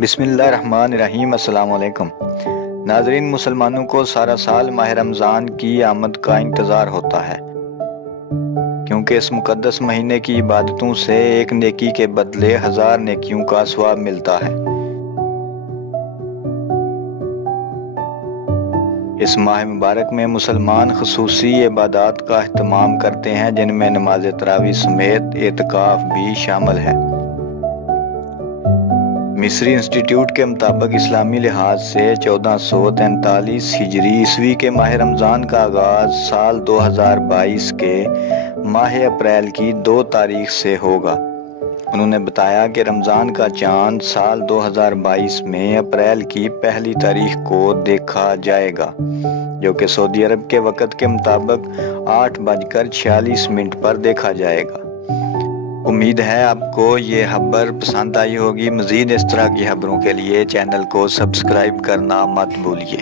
بسم اللہ الرحمن الرحیم۔ السلام علیکم ناظرین، مسلمانوں کو سارا سال ماہ رمضان کی آمد کا انتظار ہوتا ہے، کیونکہ اس مقدس مہینے کی عبادتوں سے ایک نیکی کے بدلے 1000 نیکیوں کا ثواب ملتا ہے۔ اس ماہ مبارک میں مسلمان خصوصی عبادات کا اہتمام کرتے ہیں، جن میں نماز تراویح سمیت اعتکاف بھی شامل ہے۔ مصری انسٹیٹیوٹ کے مطابق اسلامی لحاظ سے 1443 ہجری عیسوی کے ماہ رمضان کا آغاز سال 2022 کے ماہ اپریل کی 2 تاریخ سے ہوگا۔ انہوں نے بتایا کہ رمضان کا چاند سال 2022 میں اپریل کی 1 تاریخ کو دیکھا جائے گا، جو کہ سعودی عرب کے وقت کے مطابق 8:46 پر دیکھا جائے گا۔ امید ہے آپ کو یہ خبر پسند آئی ہوگی۔ مزید اس طرح کی خبروں کے لیے چینل کو سبسکرائب کرنا مت بھولیے۔